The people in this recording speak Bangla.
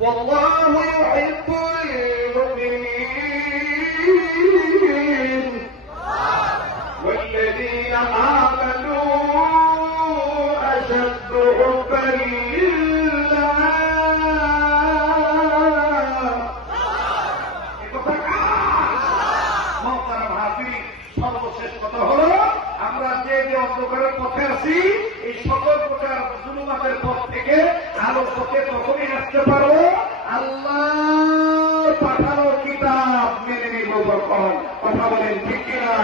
والله يحب المؤمنين والذين آمنوا أشد حبا لله সর্বশেষ কথা হলো আমরা যে যে অন্ধকারের পথে আছি এই সকল প্রকার জুলুমাতের পথ থেকে আলোর পথে তখনই আসতে পারবো আল্লাহ পাঠানো কিতাব মেনে নিব। কথা বলেন ঠিক কিনা?